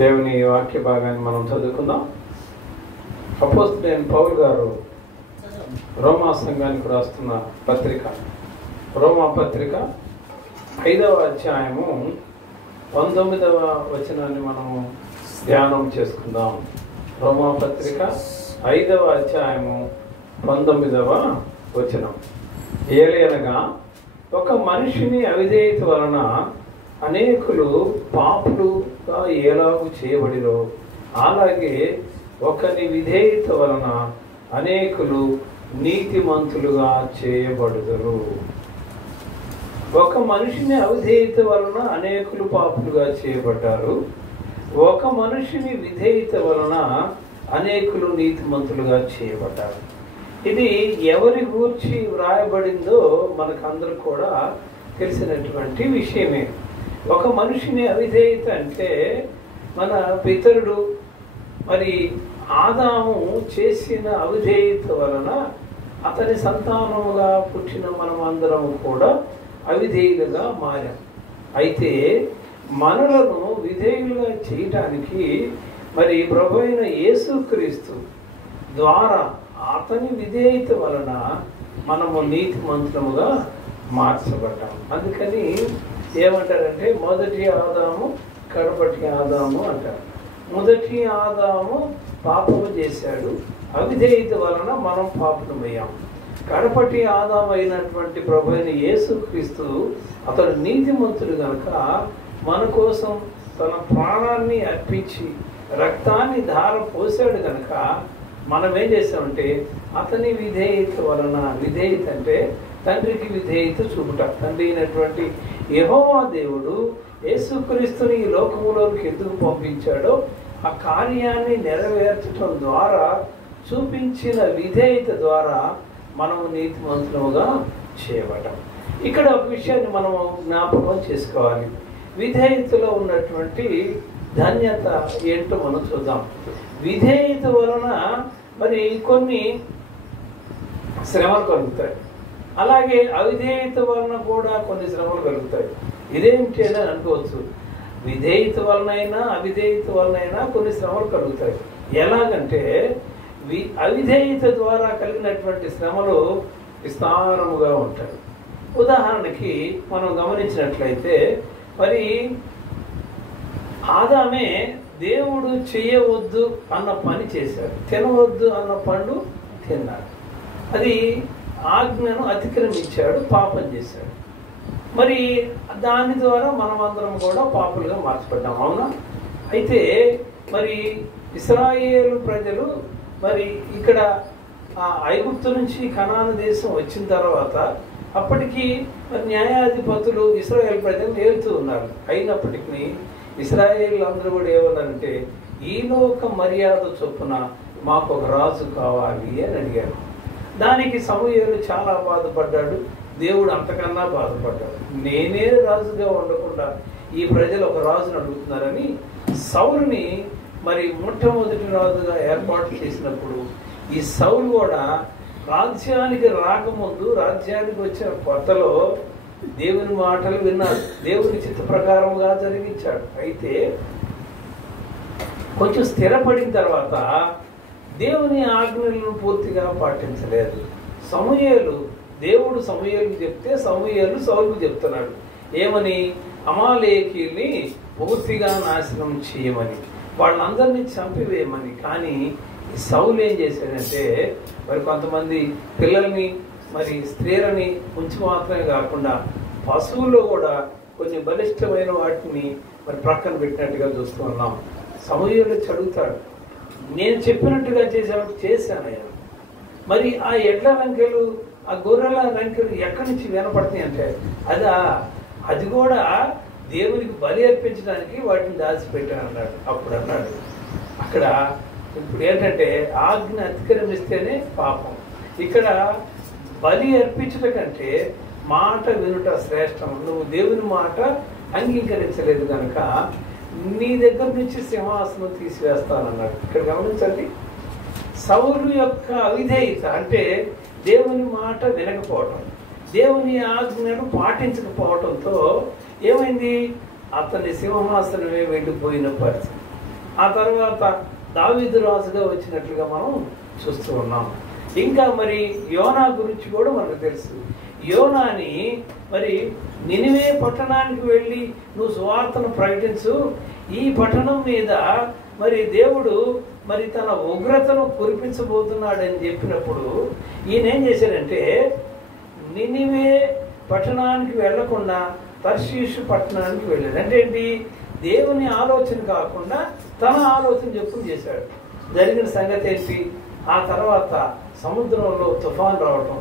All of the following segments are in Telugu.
దేవుని వాక్య భాగాన్ని మనం చదువుకుందాం. అపోస్తలుడైన పౌలు గారు రోమా సంఘానికి రాస్తున్న పత్రిక, రోమా పత్రిక 5వ అధ్యాయము 19వ వచనాన్ని మనము ధ్యానం చేసుకుందాం. రోమా పత్రిక 5వ అధ్యాయము 19వ వచనం. ఏలయనగా ఒక మనిషిని అవిధేయత వలన అనేకులు పాపులుగా ఎలాగూ చేయబడిరో, అలాగే ఒకని విధేయత వలన అనేకులు నీతిమంతులుగా చేయబడుదురు. ఒక మనిషిని అవిధేయత వలన అనేకులు పాపులుగా చేయబడ్డారు. ఒక మనిషిని విధేయత వలన అనేకులు నీతిమంతులుగా చేయబడ్డారు. ఇది ఎవరి గూర్చి వ్రాయబడిందో మనకందరూ కూడా తెలిసినటువంటి విషయమే. ఒక మనిషిని అవిధేయత అంటే మన పితరుడు మరి ఆదాము చేసిన అవిధేయత వలన అతని సంతానముగా పుట్టిన మనం అందరం కూడా అవిధేయులుగా మారాం. అయితే మనలను విధేయులుగా చేయటానికి మరి ప్రభువైన యేసుక్రీస్తు ద్వారా అతని విధేయత వలన మనము నీతిమంతులముగా మార్చబడ్డాం. అందుకని ఏమంటారంటే మొదటి ఆదాము కడపటి ఆదాము అంటారు. మొదటి ఆదాము పాపము చేశాడు, అవిధేయత వలన మనం పాపమయ్యాం. కడపటి ఆదాము అయినటువంటి ప్రభువైన యేసుక్రీస్తు అతడు నీతిమంతుడు కనుక మన కోసం తన ప్రాణాన్ని అర్పించి రక్తాన్ని ధార పోసాడు కనుక మనం ఏం చేస్తామంటే అతని విధేయత వలన, విధేయత అంటే తండ్రికి విధేయత చూపుట. తండ్రి అయినటువంటి యెహోవా దేవుడు యేసుక్రీస్తుని ఈ లోకములోకి ఎందుకు పంపించాడో ఆ కార్యాన్ని నెరవేర్చడం ద్వారా చూపించిన విధేయత ద్వారా మనము నీతిమంతులుగా చేయబడ్డాం. ఇక్కడ ఒక విషయాన్ని మనము జ్ఞాపకం చేసుకోవాలి. విధేయతలో ఉన్నటువంటి ధన్యత ఏంటో మనం చూద్దాం. విధేయత వలన మరి కొన్ని శ్రమలు కలుగుతాయి, అలాగే అవిధేయత వలన కూడా కొన్ని శ్రమలు కలుగుతాయి. ఇదేమిటి అని అనుకోవచ్చు. విధేయత వలనైనా అవిధేయత వలనైనా కొన్ని శ్రమలు కలుగుతాయి. ఎలాగంటే అవిధేయత ద్వారా కలిగినటువంటి శ్రమలు విస్తారముగా ఉంటాయి. ఉదాహరణకి మనం గమనించినట్లయితే మరి ఆదామే దేవుడు చేయవద్దు అన్న పని చేశాడు, తినవద్దు అన్న పండు తిన్నాడు. అది ఆజ్ఞను అతిక్రమించాడు, పాపం చేశాడు. మరి దాని ద్వారా మనమందరం కూడా పాపులుగా మార్చబడ్డాం, అవునా? అయితే మరి ఇశ్రాయేలు ప్రజలు మరి ఇక్కడ ఐగుప్తు నుంచి కనాను దేశం వచ్చిన తర్వాత అప్పటికి మరి న్యాయాధిపతులు ఇశ్రాయేల్ ప్రజలు ఏలుతూ ఉన్నారు. అయినప్పటికీ ఇశ్రాయేలు అందరూ కూడా ఏమన్నారంటే ఈ లోక మర్యాద చొప్పున మాకు ఒక రాజు కావాలి అని అడిగారు. దానికి సమూయేలు చాలా బాధపడ్డాడు, దేవుడు అంతకన్నా బాధపడ్డాడు. నేనే రాజుగా ఉండకుండా ఈ ప్రజలు ఒక రాజును అడుగుతున్నారని సౌలుని మరి మొట్టమొదటి రాజుగా ఏర్పాటు చేసినప్పుడు ఈ సౌలు కూడా రాజ్యానికి రాకముందు, రాజ్యానికి వచ్చిన కొత్తలో దేవుని మాటలు విన్నాడు, దేవుని చిత్త ప్రకారముగా జరిగించాడు. అయితే కొంచెం స్థిరపడిన తర్వాత దేవుని ఆజ్ఞలను పూర్తిగా పాటించలేదు. దేవుడు సమూయేలుకి చెప్తే సమూయేలు సౌలుకు చెప్తున్నాడు ఏమని? అమాలేకీల్ని పూర్తిగా నాశనం చేయమని, వాళ్ళందరినీ చంపివేయమని. కానీ సౌలు ఏం చేశాడంటే మరి కొంతమంది పిల్లల్ని మరి స్త్రీలని ఉంచి మాత్రమే కాకుండా పశువుల్లో కూడా కొన్ని బలిష్టమైన వాటిని మరి ప్రక్కన పెట్టినట్టుగా చూస్తూ ఉన్నాం. సమూయేలు చదువుతాడు, నేను చెప్పినట్టుగా చేశానయ్యా. మరి ఆ ఎడ్ల రంకెలు, ఆ గొర్రెల రంకెలు ఎక్కడి నుంచి వినపడుతున్నాయి అంటే అది కూడా దేవునికి బలి అర్పించడానికి వాటిని దాచిపెట్టాను అన్నాడు. అప్పుడు అన్నాడు అక్కడ ఇప్పుడు ఏంటంటే ఆజ్ఞ అతిక్రమిస్తేనే పాపం. ఇక్కడ బలి అర్పించడం కంటే మాట వినుట శ్రేష్టం. నువ్వు దేవుని మాట అంగీకరించలేదు కనుక నీ దగ్గర నుంచి సింహాసనం తీసివేస్తానన్నాడు. ఇక్కడ గమనించండి, సౌలు యొక్క అవిధేయత అంటే దేవుని మాట వినకపోవటం, దేవుని ఆజ్ఞను పాటించకపోవటంతో ఏమైంది? అతని సింహాసనమే వెళ్ళిపోయిన పరిస్థితి. ఆ తర్వాత దావీదు రాజుగా వచ్చినట్లుగా మనం చూస్తూ ఉన్నాం. ఇంకా మరి యోనా గురించి కూడా మనకు తెలుసు. యోనాని మరి నినివే పట్టణానికి వెళ్ళి నువ్వు సువార్తను ప్రకటించు, ఈ పట్టణం మీద మరి దేవుడు మరి తన ఉగ్రతను కురిపించబోతున్నాడని చెప్పినప్పుడు ఈయన ఏం చేశాడంటే నినివే పట్టణానికి వెళ్లకుండా తర్షీషు పట్టణానికి వెళ్ళాడు. అంటే ఏంటి? దేవుని ఆలోచన కాకుండా తన ఆలోచన చెప్పుకుని చేశాడు. జరిగిన సంగతి ఏంటి? ఆ తర్వాత సముద్రంలో తుఫాన్ రావటం,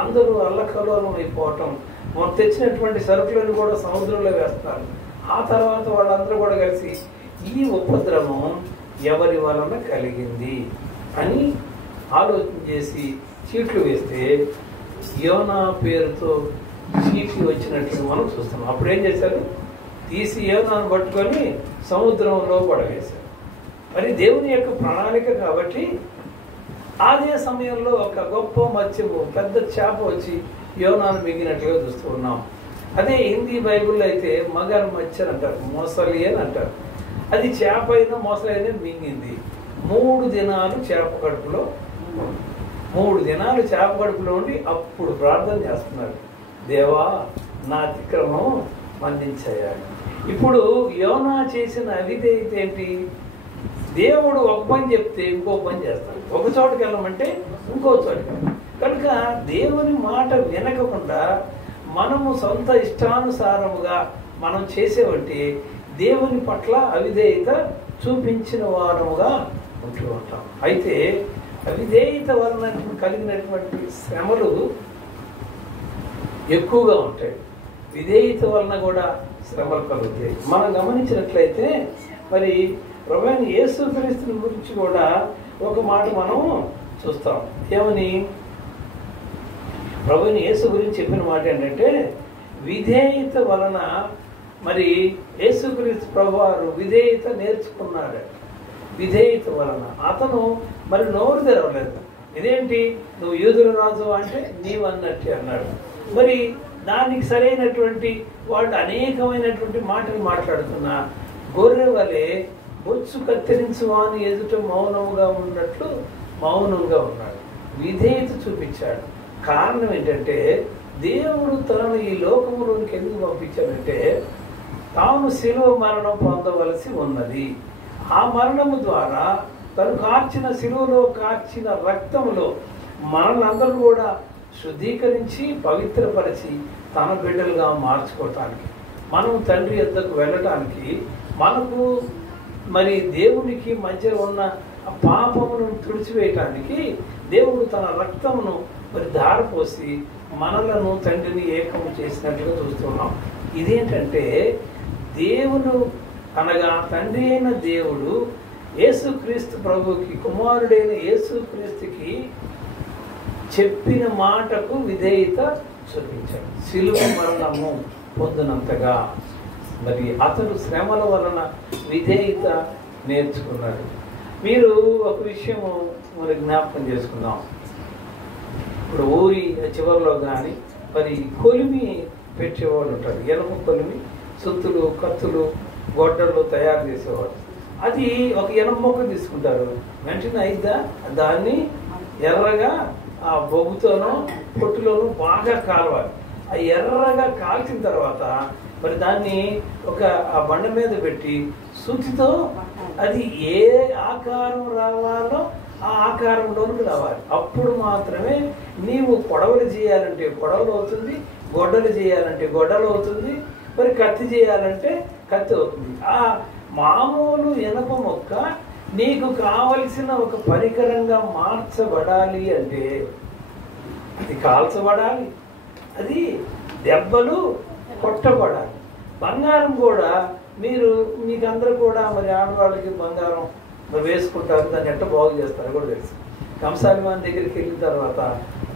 అందరూ అల్లకల్లోలం అయిపోవటం, మనం తెచ్చినటువంటి సరుకులను కూడా సముద్రంలో వేస్తారు. ఆ తర్వాత వాళ్ళందరూ కూడా కలిసి ఈ ఉపద్రవం ఎవరి వలన కలిగింది అని ఆలోచన చేసి చీట్లు వేస్తే యోనా పేరుతో చీటి వచ్చినట్లు మనం చూస్తాం. అప్పుడు ఏం చేశారు? తీసి యోనాను పట్టుకొని సముద్రంలో పడవేశారు. మరి దేవుని యొక్క ప్రణాళిక కాబట్టి అదే సమయంలో ఒక గొప్ప మత్స్యము, పెద్ద చేప వచ్చి యోనాను మింగినట్లుగా చూస్తూ ఉన్నాం. అదే హిందీ బైబిల్లో అయితే మగర్ మచ్చర్ అంటారు, మోసలి అని అంటారు. అది చేప అయినా మోసలి అయినా మింగింది. 3 దినాలు చేప కడుపులో 3 దినాలు చేప కడుపులో ఉండి అప్పుడు ప్రార్థన చేస్తున్నారు, దేవా నా అతిక్రమం మన్నించాడు. ఇప్పుడు యోనా చేసిన అవిధేయత ఏంటి? దేవుడు ఒక పని చెప్తే ఇంకో పని చేస్తాడు, ఒక చోటుకి వెళ్ళమంటే ఇంకో చోటుకి. కనుక దేవుని మాట వినకుండా మనము సొంత ఇష్టానుసారముగా మనం చేసేవంటి దేవుని పట్ల అవిధేయత చూపించిన వారముగా ఉంటూ ఉంటాం. అయితే అవిధేయత వలన కలిగినటువంటి శ్రమలు ఎక్కువగా ఉంటాయి, విధేయత వలన కూడా శ్రమలు కలుగుతాయి. మనం గమనించినట్లయితే మరి ప్రభువైన యేసుక్రీస్తు గురించి కూడా ఒక మాట మనం చూస్తాం. ఏమని? ప్రభువైన యేసు గురించి చెప్పిన మాట ఏంటంటే విధేయత వలన మరి యేసుక్రీస్తు ప్రభువారు విధేయత నేర్చుకున్నాడు. విధేయత వలన అతను మరి నోరు తెరవలేదు. ఇదేంటి, నువ్వు యూదుల రాజు అంటే నీవు అన్నట్టే అన్నాడు. మరి దానికి సరైనటువంటి వాళ్ళు అనేకమైనటువంటి మాటలు మాట్లాడుతున్నా గొర్రె వలె బొచ్చు కత్తిరించు వాని ఎదుట మౌనముగా ఉన్నట్లు మౌనంగా ఉన్నాడు. విధేయత చూపించాడు. కారణం ఏంటంటే దేవుడు తనను ఈ లోకములోనికి ఎందుకు పంపించాడంటే తాను శిలువ మరణం పొందవలసి ఉన్నది. ఆ మరణము ద్వారా తను కార్చిన శిలువలో కార్చిన రక్తములో మనల్ని కూడా శుద్ధీకరించి పవిత్రపరిచి తన బిడ్డలుగా మార్చుకోవటానికి, మనం తండ్రి యొద్దకు వెళ్ళటానికి, మనకు మరి దేవునికి మధ్య ఉన్న పాపమును తుడిచివేయటానికి దేవుడు తన రక్తమును మరి ధారపోసి మనలను తండ్రిని ఏకము చేసినట్లుగా చూస్తున్నాం. ఇదేంటంటే దేవుడు అనగా తండ్రి అయిన దేవుడు యేసుక్రీస్తు ప్రభుకి, కుమారుడైన యేసుక్రీస్తుకి చెప్పిన మాటకు విధేయత చూపించాడు. శిలువ మరణము పొందినంతగా మరి అతను శ్రమల వలన విధేయత నేర్చుకున్నాడు. మీరు ఒక విషయం మరి జ్ఞాపకం చేసుకుందాం. ఇప్పుడు ఊరి చివరిలో కానీ మరి కొలిమి పెట్టేవాళ్ళు ఉంటారు. ఎనప కొలిమి, సుత్తులు, కత్తులు, గొడ్డలు తయారు చేసేవాడు. అది ఒక ఎనప మొక్క తీసుకుంటారు, వెంటనే అయిద్దా దాన్ని ఎర్రగా ఆ బొగ్గుతోనూ పొట్టులోనూ బాగా కాలవాలి. ఆ ఎర్రగా కాల్చిన తర్వాత మరి దాన్ని ఒక ఆ బండ మీద పెట్టి సూచితో అది ఏ ఆకారం రావాలో ఆ ఆకారంలోనికి రావాలి. అప్పుడు మాత్రమే నీవు పొడవలు చేయాలంటే పొడవలు అవుతుంది, గొడ్డలు చేయాలంటే గొడ్డలు అవుతుంది, మరి కత్తి చేయాలంటే కత్తి అవుతుంది. ఆ మామూలు ఎనప మొక్క నీకు కావలసిన ఒక పరికరంగా మార్చబడాలి అంటే అది కాల్చబడాలి, అది దెబ్బలు కొట్టబడాలి. బంగారం కూడా మీకందరూ కూడా మరి ఆడవాళ్ళకి బంగారం వేసుకుంటారు, దాన్ని ఎట్ట బాగు చేస్తారో కూడా తెలుసు. కంసాలి వాని దగ్గరికి వెళ్ళిన తర్వాత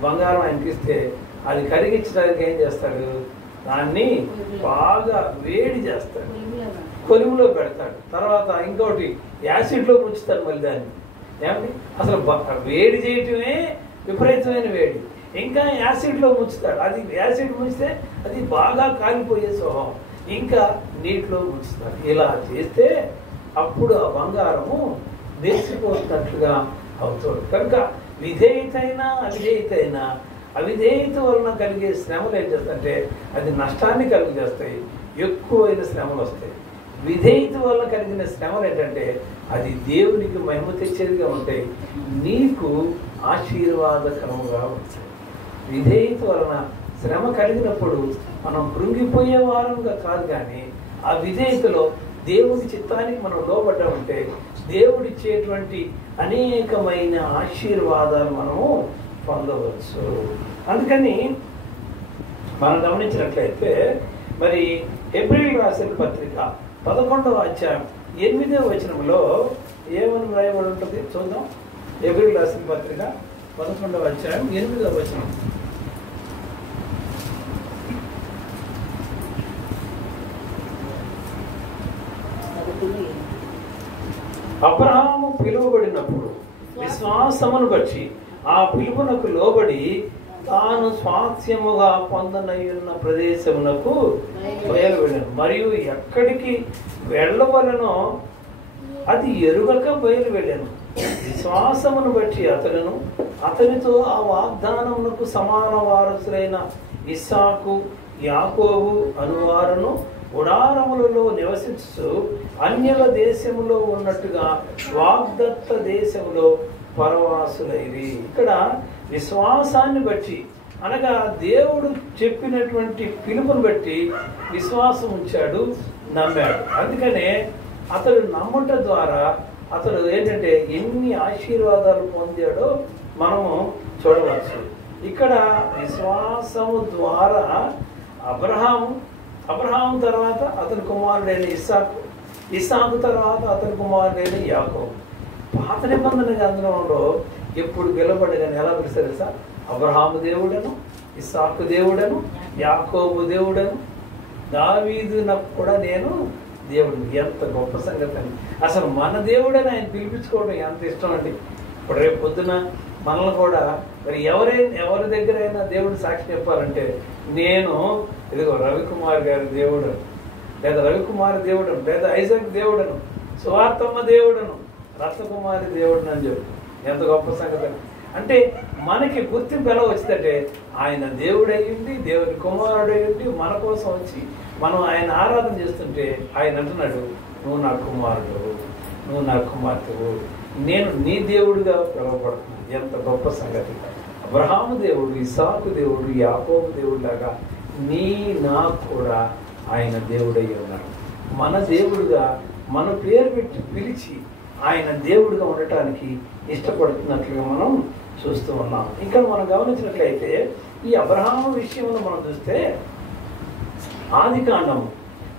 బంగారం ఆయనకి ఇస్తే అది కరిగించడానికి ఏం చేస్తాడు, దాన్ని బాగా వేడి చేస్తాడు, కొలిమిలో పెడతాడు. తర్వాత ఇంకోటి యాసిడ్లో ముంచుతాడు మళ్ళీ దాన్ని. ఏమండి, అసలు వేడి చేయటమే విపరీతమైన వేడి, ఇంకా యాసిడ్లో ముంచుతాడు. అది యాసిడ్ ముంచితే అది బాగా కాలిపోయే స్వభావం, ఇంకా నీటిలో ముంచుతాడు. ఇలా చేస్తే అప్పుడు ఆ బంగారము దేశిపోతున్నట్లుగా అవుతాడు. కనుక విధేయతైనా అవిధేయతైనా, అవిధేయత వలన కలిగే శ్రమలు ఏం చేస్తాయంటే అది నష్టాన్ని కలుగజేస్తాయి, ఎక్కువైన శ్రమలు వస్తాయి. విధేయత వలన కలిగిన శ్రమలు ఏంటంటే అది దేవునికి మహిమ తెచ్చేదిగా ఉంటాయి, నీకు ఆశీర్వాదకరముగా ఉంటాయి. విధేయత వలన శ్రమ కలిగినప్పుడు మనం కృంగిపోయే వారంగా కాదు, కానీ ఆ విధేయతలో దేవుడి చిత్తానికి మనం లోబడ్డామంటే దేవుడిచ్చేటువంటి అనేకమైన ఆశీర్వాదాలు మనము పొందవచ్చు. అందుకని మనం గమనించినట్లయితే మరి హెబ్రీయులకు రాసిన పత్రిక 11వ అధ్యాయం 8వ వచనంలో ఏమని వ్రాయబడి ఉంటుంది చూద్దాం. హెబ్రీయులకు రాసిన పత్రిక 11వ అధ్యాయం 8వ వచనం. అబ్రహాము పిలువబడినప్పుడు విశ్వాసమును బట్టి ఆ పిలుపునకు లోబడి తాను స్వాస్థ్యముగా పొందనయ్యున్న ప్రదేశమునకు బయలువెళ్ళాను, మరియు ఎక్కడికి వెళ్ళవలనో అది ఎరుగక బయలువెళ్ళాను. విశ్వాసమును బట్టి అతనితో ఆ వాగ్దానమునకు సమాన వారసులైన ఇస్సాకు, యాకోబు అనువారును గుడారములలో నివసించు అన్యుల దేశములో ఉన్నట్టుగా వాగ్దత్త దేశములో పరవాసులైరి. ఇక్కడ విశ్వాసాన్ని బట్టి అనగా దేవుడు చెప్పినటువంటి పిలుపుని బట్టి విశ్వాసం ఉంచాడు, నమ్మాడు. అందుకనే అతడు నమ్ముట ద్వారా అతడు ఏంటంటే ఎన్ని ఆశీర్వాదాలు పొందాడో మనము చూడవచ్చు. ఇక్కడ విశ్వాసము ద్వారా అబ్రహాము తర్వాత అతని కుమారుడైన ఇస్సాకు తర్వాత అతని కుమారుడైన యాకోబు. పాత నిబంధన గ్రంథంలో ఎప్పుడు పిలబడి కానీ ఎలా పిలుస్తారు సార్? అబ్రహాము దేవుడను, ఇస్సాకు దేవుడను, యాకోబు దేవుడను, దావీదునకు కూడా నేను దేవుడు. ఎంత గొప్ప సంగతి అండి! అసలు మన దేవుడని ఆయన పిలిపించుకోవడం ఎంత ఇష్టం అండి. ఇప్పుడు రేపు పొద్దున మనల్ని కూడా మరి ఎవరి దగ్గరైనా దేవుడు సాక్షి చెప్పాలంటే నేను ఇదిగో రవికుమార్ గారి దేవుడను, లేదా రవికుమార్ దేవుడను, లేదా ఐజాక్ దేవుడను, సువార్తమ్మ దేవుడను, రత్నకుమారి దేవుడను అని చెప్పు. ఎంత గొప్ప సంగతి అంటే మనకి గుర్తింపు ఎలా వచ్చిందంటే ఆయన దేవుడయ్యింది, దేవుని కుమారుడయ్యింది, మన కోసం వచ్చి మనం ఆయన ఆరాధన చేస్తుంటే ఆయన అంటున్నాడు, నువ్వు నా కుమారుడు, నువ్వు నా కుమార్తెవు, నేను నీ దేవుడిగా పిలువబడుతున్నాను. ఎంత గొప్ప సంగతి! అబ్రహాము దేవుడు, ఇస్సాకు దేవుడు, యాకోబు దేవుడు లాగా నాకు కూడా ఆయన దేవుడై ఉన్నారు. మన దేవుడుగా మన పేరు పెట్టి పిలిచి ఆయన దేవుడిగా ఉండటానికి ఇష్టపడుతున్నట్లుగా మనం చూస్తూ ఉన్నాం. ఇంకా మనం గమనించినట్లయితే ఈ అబ్రహాము విషయంలో మనం చూస్తే ఆదికాండము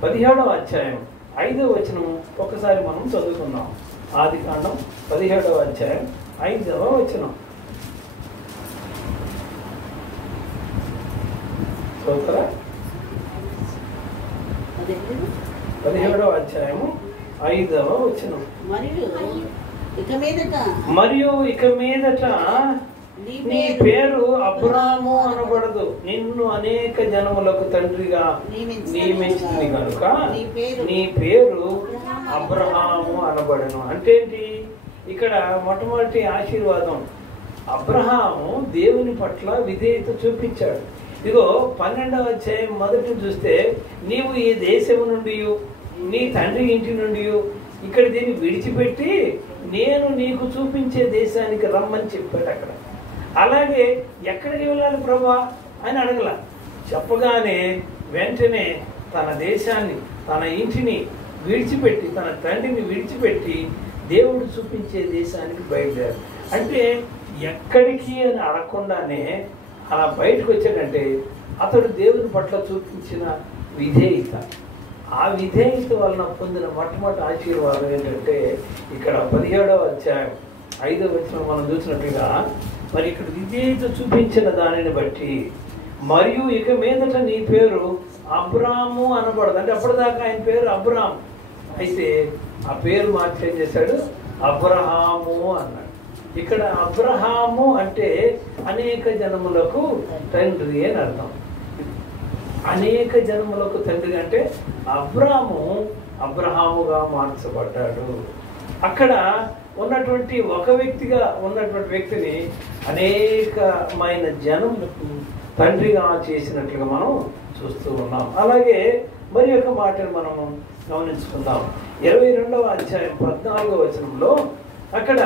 17వ అధ్యాయం 5వ వచనం ఒకసారి మనం చదువుకుందాం. ఆదికాండం 17వ అధ్యాయం 5వ వచనం చదువుతారా? 17వ అధ్యాయము 5వ వచనం. మరియు ఇక మీదట నీ పేరు అబ్రాము అనబడదు, నిన్ను అనేక జనములకు తండ్రిగా నియమించింది కనుక నీ పేరు అబ్రహాము అనబడను. అంటే ఏంటి? ఇక్కడ మొట్టమొదటి ఆశీర్వాదం, అబ్రహాము దేవుని పట్ల విధేయత చూపించాడు. ఇదిగో 12వ అధ్యాయం మొదటి చూస్తే నీవు ఈ దేశము నుండి, నీ తండ్రి ఇంటి నుండి ఇక్కడ దీన్ని విడిచిపెట్టి నేను నీకు చూపించే దేశానికి రమ్మని చెప్పాడు. అక్కడ అలాగే ఎక్కడికి వెళ్ళాలి ప్రభా అని అడగల, చెప్పగానే వెంటనే తన దేశాన్ని, తన ఇంటిని విడిచిపెట్టి, తన తండ్రిని విడిచిపెట్టి దేవుడు చూపించే దేశానికి బయలుదేరారు. అంటే ఎక్కడికి అని అడగకుండానే అలా బయటకు వచ్చాడంటే అతడు దేవుని పట్ల చూపించిన విధేయత, ఆ విధేయత వలన పొందిన మొట్టమొదటి ఆశీర్వాదం ఏంటంటే ఇక్కడ 17వ అధ్యాయం 5వ వచనం మనం చూసినట్టుగా మరి ఇక్కడ విధేయత చూపించిన దానిని బట్టి మరియు ఇక మీదట నీ పేరు అబ్రాము అనబడదు. అంటే అప్పటిదాకా ఆయన పేరు అబ్రాము, అయితే ఆ పేరు మార్చి ఏం చేశాడు? అబ్రహాము అన్నాడు. ఇక్కడ అబ్రహాము అంటే అనేక జనములకు తండ్రి అని అర్థం. అనేక జనములకు తండ్రి అంటే అబ్రాము అబ్రహాముగా మార్చబడ్డాడు. అక్కడ ఉన్నటువంటి ఒక వ్యక్తిగా ఉన్నటువంటి వ్యక్తిని అనేకమైన జనములకు తండ్రిగా చేసినట్లుగా మనం చూస్తూ ఉన్నాం. అలాగే మరి యొక్క మాటను మనము గమనించుకుందాం. 22వ అధ్యాయం 14వ వచనంలో అక్కడ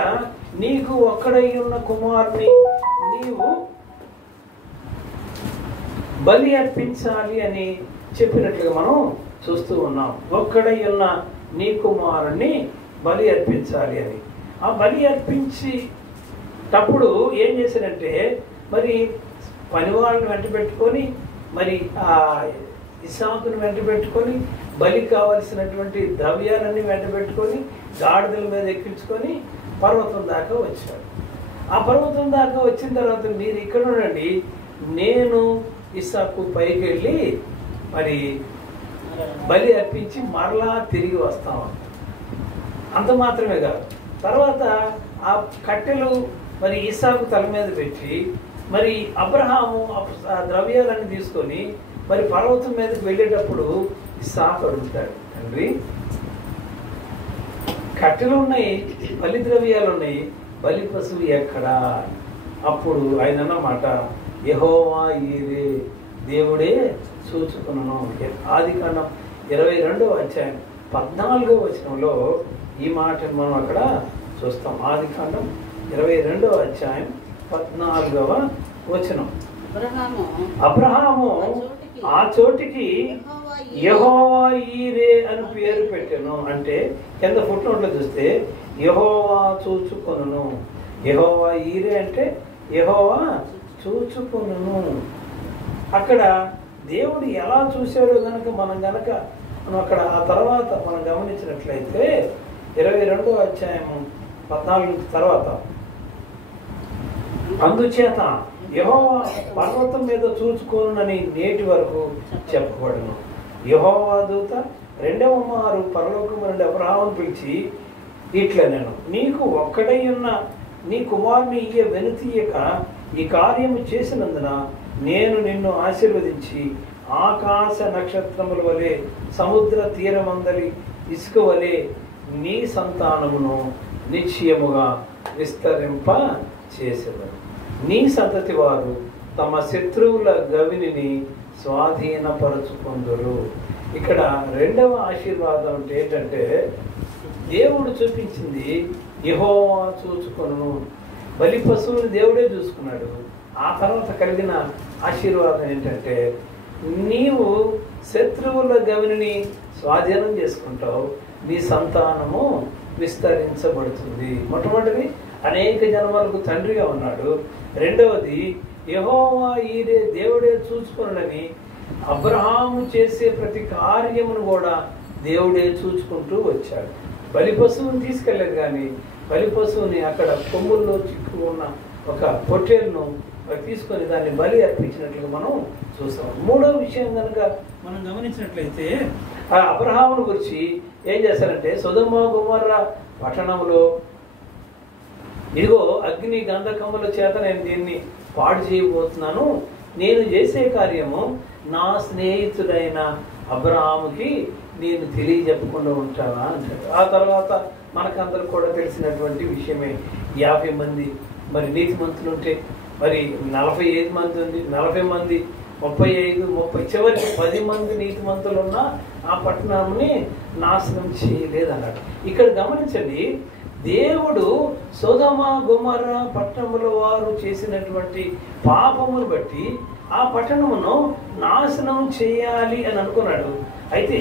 నీకు ఒక్కడై ఉన్న కుమారుని నీవు బలి అర్పించాలి అని చెప్పినట్లుగా మనం చూస్తూ ఉన్నాం. ఒక్కడై ఉన్న నీ కుమారుని బలి అర్పించాలి అని. ఆ బలి అర్పించేటప్పుడు ఏం చేశారంటే మరి పనివాళ్ళని వెంట పెట్టుకొని మరి ఆ ఇస్సాకుని వెంట పెట్టుకొని బలి కావలసినటువంటి ద్రవ్యాలన్నీ వెంట పెట్టుకొని గాడిదల మీద ఎక్కించుకొని పర్వతం దాకా వచ్చాడు. ఆ పర్వతం దాకా వచ్చిన తర్వాత మీరు ఇక్కడ ఉండండి, నేను ఇస్సాకు పైకి వెళ్ళి మరి బలి అర్పించి మరలా తిరిగి వస్తామంట. అంత మాత్రమే కాదు, తర్వాత ఆ కట్టెలు మరి ఇస్సాకు తల మీద పెట్టి మరి అబ్రహాము ఆ ద్రవ్యాలన్నీ తీసుకొని మరి పర్వతం మీదకి వెళ్ళేటప్పుడు ఇస్సాకు అడుగుతాడు, తండ్రి కట్టెలు ఉన్నాయి, బలి ద్రవ్యాలు ఉన్నాయి, బలి పశువు ఎక్కడా? అప్పుడు ఆయన అన్నమాట, యెహోవా ఈరే, దేవుడే చూచుకున్నాను. ఆదికాండం 22వ అధ్యాయం 14వ వచనంలో ఈ మాటను మనం అక్కడ చూస్తాం. ఆదికాండం 22వ అధ్యాయం 14వ వచనం. అబ్రహాము ఆ చోటికి యెహోవా ఈరే అని పేరు పెట్టాను. అంటే కింద ఫుట్నోట్లో చూస్తే యెహోవా చూచుకొనును. యెహోవా ఈరే అంటే యెహోవా చూచుకొనును. అక్కడ దేవుడు ఎలా చూశాడో గనక మనం అక్కడ ఆ తర్వాత మనం గమనించినట్లయితే 22వ అధ్యాయం 14 తర్వాత, అందుచేత యెహోవా పర్వతం మీద చూచుకోనని నేటి వరకు చెప్పబడును. యెహోవా దూత 2వ మారు పరలోకము నుండి అబ్రహామును పిలిచి ఇట్లా, నేను నీకు ఒక్కడై ఉన్న నీ కుమారుని ఇయ్య వెనుతీయక ఈ కార్యము చేసినందున నేను నిన్ను ఆశీర్వదించి ఆకాశ నక్షత్రముల వలె సముద్ర తీరమందలి ఇసుక వలె నీ సంతానమును నిశ్చయముగా విస్తరింప చేసేదను. నీ సంతతి వారు తమ శత్రువుల గవిని స్వాధీనపరచుకుందురు. ఇక్కడ రెండవ ఆశీర్వాదం అంటే ఏంటంటే, దేవుడు చూపించింది యెహోవా చూచుకొను. బలి పశువుని దేవుడే చూసుకున్నాడు. ఆ తర్వాత కలిగిన ఆశీర్వాదం ఏంటంటే, నీవు శత్రువుల గవిని స్వాధీనం చేసుకుంటావు, నీ సంతానము విస్తరించబడుతుంది. మొట్టమొదటిది అనేక జన్మలకు తండ్రిగా ఉన్నాడు. రెండవది యెహోవా ఈరే, దేవుడే చూసుకున్నాడని అబ్రహాము చేసే ప్రతి కార్యమును కూడా దేవుడే చూసుకుంటూ వచ్చాడు. బలి పశువుని తీసుకెళ్ళలేదు, కానీ బలి పశువుని అక్కడ కొమ్ముల్లో చిక్కు ఉన్న ఒక పొట్టేలును తీసుకొని దాన్ని బలి అర్పించినట్లుగా మనం చూస్తాం. మూడవ విషయం కనుక మనం గమనించినట్లయితే, ఆ అబ్రహామును గురించి ఏం చేశారంటే, సొదొమ గొమొర్రా పట్టణంలో ఇదిగో అగ్ని గంధకముల చేత నేను దీన్ని పాడు చేయబోతున్నాను, నేను చేసే కార్యము నా స్నేహితుడైన అబ్రహాముకి నేను తెలియజెప్పకుండా ఉంటానా అంటాడు. ఆ తర్వాత మనకందరూ కూడా తెలిసినటువంటి విషయమే, 50 మంది మరి నీతిమంతులు ఉంటే మరి 45 మంది ఉంది, 40 మంది, 35, 30, చివరికి 10 మంది నీతిమంతులు ఉన్నా ఆ పట్టణాన్ని నాశనం చేయలేదన్నాడు. ఇక్కడ గమనించండి, దేవుడు సొదొమ గొమొర్రా పట్టణముల వారు చేసినటువంటి పాపమును బట్టి ఆ పట్టణమును నాశనం చేయాలి అని అనుకున్నాడు. అయితే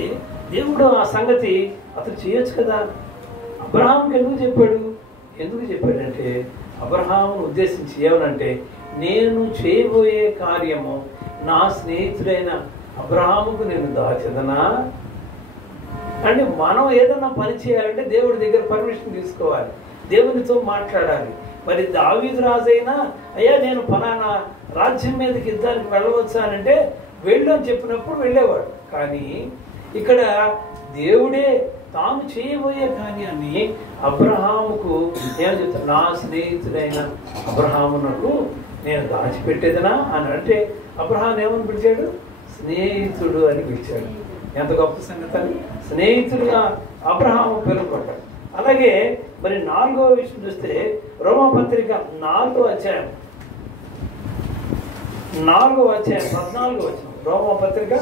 దేవుడు ఆ సంగతి అతను చేయొచ్చు కదా. అబ్రహాంకి ఎందుకు చెప్పాడంటే అబ్రహామును ఉద్దేశించి ఏమనంటే, నేను చేయబోయే కార్యము నా స్నేహితుడైన అబ్రహాముకు నేను దాచదనా అంటే, మనం ఏదన్నా పని చేయాలంటే దేవుడి దగ్గర పర్మిషన్ తీసుకోవాలి, దేవునితో మాట్లాడాలి. మరి దావీదు రాజైనా అయ్యా నేను ఫలానా రాజ్యం మీదకి యుద్ధానికి వెళ్ళవచ్చా అంటే వెళ్ళు అని చెప్పినప్పుడు వెళ్ళేవాడు. కానీ ఇక్కడ దేవుడే తాను చేయబోయే కార్యాన్ని అబ్రహాముకు ఏమని చెప్తాడు, నా స్నేహితుడైన అబ్రహామునకు నేను దాచిపెట్టేదనా అని అంటే, అబ్రహాం ఏమని పిలిచాడు, స్నేహితుడు అని పిలిచాడు. ఎంత గొప్ప సంగతి అని. స్నేహితుడిగా అబ్రహాము పిలువబడ్డాడు. అలాగే మరి 4వ విషయం చూస్తే రోమాపత్రిక 4వ అధ్యాయం 14వ వచనం. రోమాపత్రిక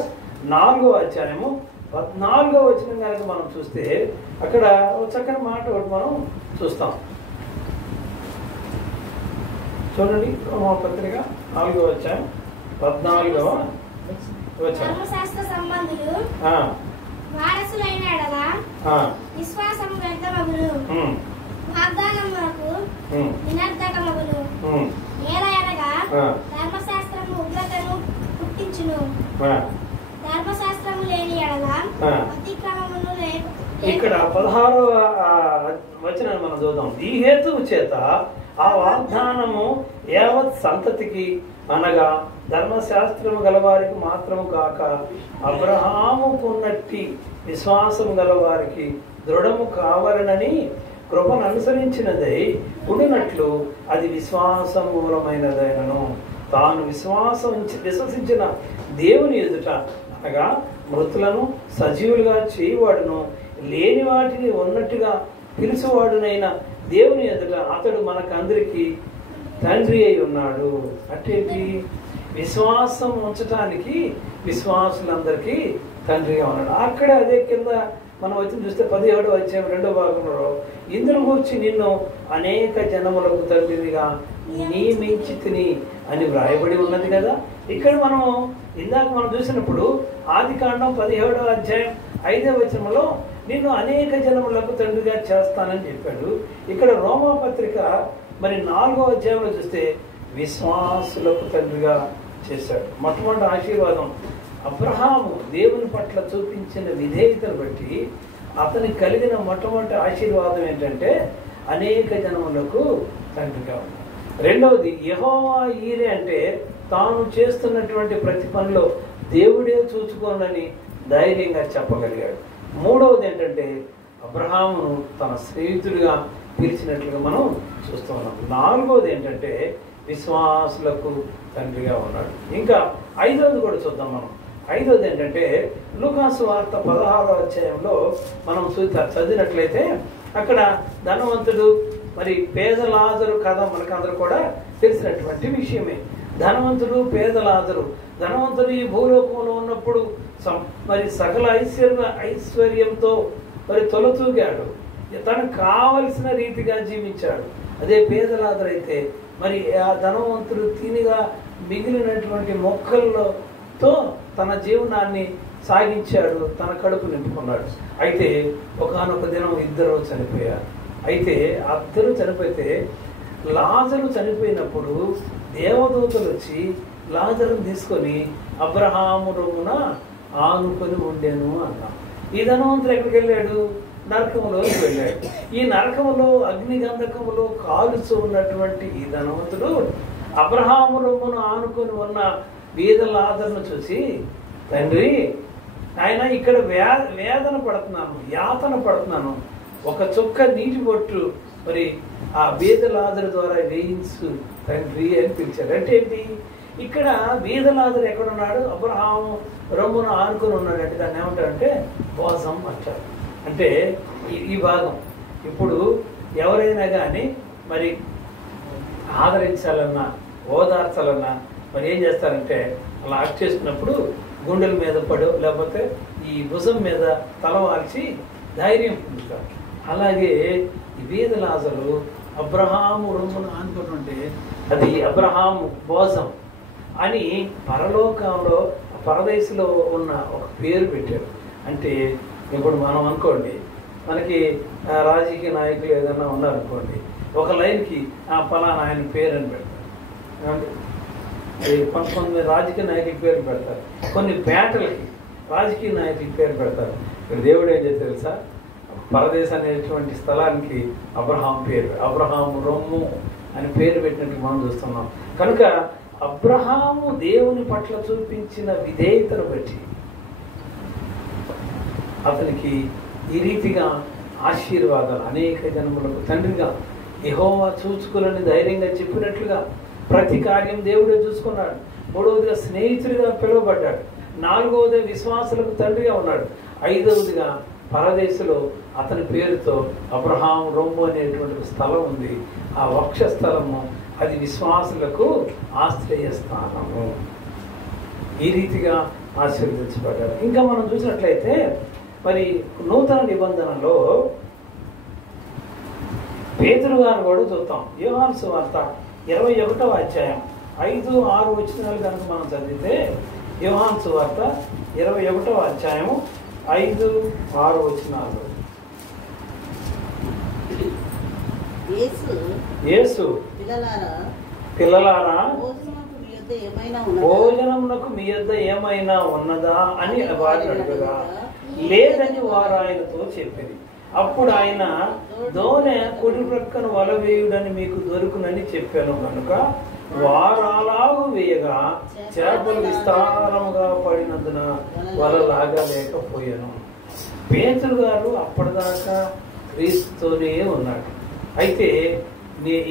4వ అధ్యాయము 14వ వచనం కనుక మనం చూస్తే అక్కడ ఒక చక్కని మాట ఒకటి మనం చూస్తాం. చూడండి, రోమాపత్రిక 4వ అధ్యాయం 14వ వచనం. ధర్మశాస్త్ర సంబంధులు వారసులైన ఎడల విశ్వాసము వ్యర్థమగును, వాగ్దానములకు నిరర్ధకమగును. ఏలయనగా ధర్మశాస్త్రము ఉగ్రతను పుట్టించును, ధర్మశాస్త్రము లేని ఎడల అతిక్రమమును లేదు. ఇక్కడ 16వ వచనాన్ని మనం చూద్దాం. ఈ హేతువు చేత ఆ వాగ్దానము యావత్ సంతతికి అనగా ధర్మశాస్త్రము గలవారికి మాత్రము కాక అబ్రహాముకున్నట్టి విశ్వాసము గలవారికి దృఢము కావాలనని కృపను అనుసరించినదై ఉండినట్లు అది విశ్వాసం మూలమైనదైనను. తాను విశ్వసించిన దేవుని ఎదుట అనగా మృతులను సజీవులుగా చేయువాడును, లేని వాటిని ఉన్నట్టుగా పిలుచువాడునైన దేవుని ఎదుట అతడు మనకందరికీ తండ్రి అయి ఉన్నాడు. అంటే విశ్వాసం ఉంచటానికి విశ్వాసులందరికీ తండ్రిగా ఉన్నాడు. అక్కడ అదే కింద మనం వచ్చి చూస్తే 17వ అధ్యాయం 2వ భాగంలో ఇందును గురించి నిన్ను అనేక జనములకు తండ్రినిగా నియమించి తిని అని వ్రాయబడి ఉన్నది కదా. ఇక్కడ మనం ఇందాక మనం చూసినప్పుడు ఆదికాండం 17వ అధ్యాయం 5వ వచనంలో నిన్ను అనేక జనములకు తండ్రిగా చేస్తానని చెప్పాడు. ఇక్కడ రోమాపత్రిక మరి 4వ అధ్యాయంలో చూస్తే విశ్వాసులకు తండ్రిగా చేశాడు. మొట్టమొదటి ఆశీర్వాదం అబ్రహాము దేవుని పట్ల చూపించిన విధేయతను బట్టి అతనికి కలిగిన మొట్టమొదటి ఆశీర్వాదం ఏంటంటే అనేక జనములకు తండ్రిగా ఉన్నాడు. రెండవది యెహోవా ఈరే అంటే తాను చేస్తున్నటువంటి ప్రతి పనిలో దేవుడే చూసుకోనని ధైర్యంగా చెప్పగలిగాడు. మూడవది ఏంటంటే అబ్రహామును తన స్నేహితుడిగా పిలిచినట్లుగా మనం చూస్తూ ఉన్నాం. నాలుగవది ఏంటంటే విశ్వాసులకు తండ్రిగా ఉన్నాడు. ఇంకా ఐదవది కూడా చూద్దాం మనం. ఐదవది ఏంటంటే లూకాసు వార్త 16వ అధ్యాయంలో మనం చదివినట్లయితే అక్కడ ధనవంతుడు మరి పేద లాజరు కథ మనకందరూ కూడా తెలిసినటువంటి విషయమే. ధనవంతుడు పేద లాజరు. ధనవంతుడు ఈ భూలోకంలో ఉన్నప్పుడు మరి సకల ఐశ్వర్యంతో మరి తొలతూగాడు, తనకు కావలసిన రీతిగా జీవించాడు. అదే పేద లాజరు అయితే మరి ఆ ధనవంతుడు తినిగా మిగిలినటువంటి మొక్కలతో తన జీవనాన్ని సాగించాడు, తన కడుపు నింపుకున్నాడు. అయితే ఒకానొక దినం ఇద్దరు చనిపోయారు. అయితే ఇద్దరు చనిపోతే లాజరు చనిపోయినప్పుడు దేవదూతలు వచ్చి లాజరును తీసుకొని అబ్రహాము రొమ్మున ఆనుకొని ఉండేను అన్నా. ఈ ధనవంతుడు ఎక్కడికి వెళ్ళాడు? నరకములోకి వెళ్ళాడు. ఈ నరకములో అగ్నిగంధకములో కాలుచు ఉన్నటువంటి ఈ ధనవంతుడు అబ్రహాము రొమ్మును ఆనుకొని ఉన్న బీద లాజరును చూసి, తండ్రి ఆయన ఇక్కడ వేదన పడుతున్నాను, యాతన పడుతున్నాను, ఒక చుక్క నీటి బొట్టు మరి ఆ బీద లాజరు ద్వారా వేయించు తండ్రి అని పిలిచాడు. అంటే ఏంటి? ఇక్కడ బీద లాజరు ఎక్కడున్నాడు? అబ్రహాము రొమ్మును ఆనుకొని ఉన్నాడు. అంటే దాన్ని ఏమంటారంటే బోసం అంటారు. అంటే ఈ భాగం ఇప్పుడు ఎవరైనా కానీ మరి ఆదరించాలన్నా ఓదార్చాలన్నా మరి ఏం చేస్తారంటే అలా యాక్ట్ చేస్తున్నప్పుడు గుండెల మీద పడు లేకపోతే ఈ భుజం మీద తలవాల్చి ధైర్యం పొందుతారు. అలాగే ఈ బీద లాజరు అబ్రహాము రొమ్మును ఆనుకుంటుంటే అది అబ్రహాము భోజం అని పరలోకంలో పరదేశంలో ఉన్న ఒక పేరు పెట్టారు. అంటే ఇప్పుడు మనం అనుకోండి, మనకి రాజకీయ నాయకులు ఏదన్నా ఉన్నారనుకోండి, ఒక లైన్కి ఫలానా ఆయన పేరు అని పెడతారు. కొంతమంది రాజకీయ నాయకుల పేరు పెడతారు, కొన్ని పేటలకి రాజకీయ నాయకుల పేరు పెడతారు. ఇక్కడ దేవుడు ఏం చేస్తే తెలుసా? పరదేశ్ అనేటువంటి స్థలానికి అబ్రహాం పేరు, అబ్రహాము రొమ్ము అని పేరు పెట్టినట్టు మనం చూస్తున్నాం. కనుక అబ్రహాము దేవుని పట్ల చూపించిన విధేయతను బట్టి అతనికి ఈ రీతిగా ఆశీర్వాదాలు అనేక జన్మలకు తండ్రిగా యెహోవా చూసుకులని ధైర్యంగా చెప్పినట్లుగా ప్రతి కార్యం దేవుడే చూసుకున్నాడు. మూడవదిగా స్నేహితుడిగా పిలువబడ్డాడు. నాలుగవది విశ్వాసులకు తండ్రిగా ఉన్నాడు. ఐదవదిగా పరదేశంలో అతని పేరుతో అబ్రహాం రొమ్ము అనేటువంటి స్థలం ఉంది. ఆ వక్షస్థలము అది విశ్వాసులకు ఆశ్రయ స్థానము. ఈ రీతిగా ఆశీర్వదించబడ్డారు. ఇంకా మనం చూసినట్లయితే మరి నూతన నిబంధనలో పేతురు గారు కూడా చూద్దాం. యోహాను సువార్త 21వ అధ్యాయం 5-6 వచనాలు కనుక మనం చదివితే, యోహాను సువార్త 21వ అధ్యాయం 5-6 వచనాలు. యేసు పిల్లలారా భోజనమునకు మీ యొద్ద ఏమైనా ఉన్నదా అని వారిని అడగగా లేదని వారు ఆయనతో చెప్పింది. అప్పుడు ఆయన దోనె కుడి ప్రక్కన వల వేయుడని మీకు దొరుకునని చెప్పాను కనుక వారు అలాగూ వేయగా చేపలు విస్తారముగా పడినందున వల లాగలేకపోయాను. పేతురు గారు అప్పటిదాకా క్రీస్తుతోనే ఉన్నాడు. అయితే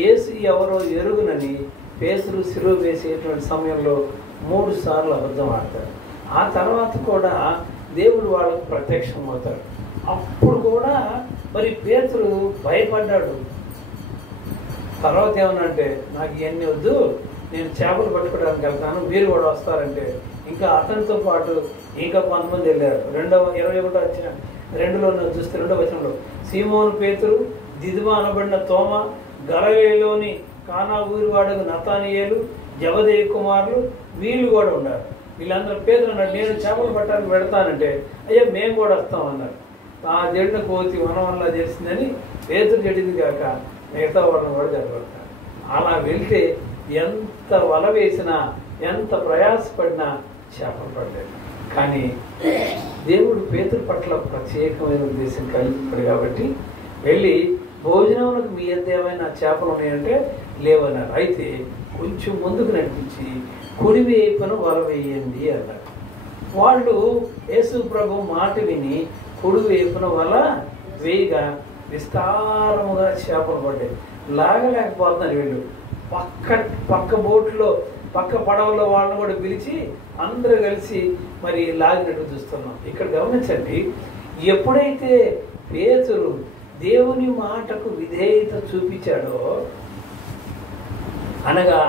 యేసు ఎవరో ఎరుగునని పేతురు సిలువ వేసేటువంటి సమయంలో 3 సార్లు అబద్ధం ఆడతాడు. ఆ తర్వాత కూడా దేవుడు వాళ్ళకు ప్రత్యక్షం అవుతాడు. అప్పుడు కూడా మరి పేతురు భయపడ్డాడు. తర్వాత ఏమన్నంటే, నాకు ఇవన్నీ వద్దు, నేను చేపలు పట్టుకోవడానికి వెళ్తాను, మీరు కూడా వస్తారంటే ఇంకా అతనితో పాటు ఇంకా కొంతమంది వెళ్ళారు. 21వ అధ్యాయం 2లో చూస్తే 2వ వచనంలో సీమోను పేతురు, దిదుమ అనబడిన తోమ, గలలీలోని కానా ఊరివాడకు నతానియేలు, జబదేయి కుమారులు వీళ్ళు కూడా ఉన్నారు. వీళ్ళందరూ పేతురు అన్నాడు, నేను చేపలు పట్టడానికి వెళతానంటే అయ్యా మేము కూడా వస్తామన్నారు. ఆ జడిన కోతి వనం వల్ల చేసిందని పేతురు చెడింది కాక మిగతా వాళ్ళని కూడా జరగబడతారు. అలా వెళ్తే ఎంత వల వేసినా ఎంత ప్రయాసపడినా చేపలు పడలేదు. కానీ దేవుడు పేతురు పట్ల ప్రత్యేకమైన ఉద్దేశం కలిగిపోయాడు కాబట్టి వెళ్ళి భోజనములకు మీ యొద్ద ఏమైనా చేపలు ఉన్నాయంటే లేవన్నారు. అయితే కొంచెం ముందుకు నడిపించి కుడి వైపున వల వేయండి అన్నారు. వాళ్ళు యేసు ప్రభు మాట విని కుడి వైపున వల వేయగా విస్తారముగా చేపలు పడ్డాయి. లాగలేకపోతున్నారు వీళ్ళు. పక్క బోట్లో పక్క పడవలో వాళ్ళని కూడా పిలిచి అందరూ కలిసి మరి లాగినట్టు చూస్తున్నాం. ఇక్కడ గమనించండి, ఎప్పుడైతే పేతురు దేవుని మాటకు విధేయత చూపించాడో, అనగా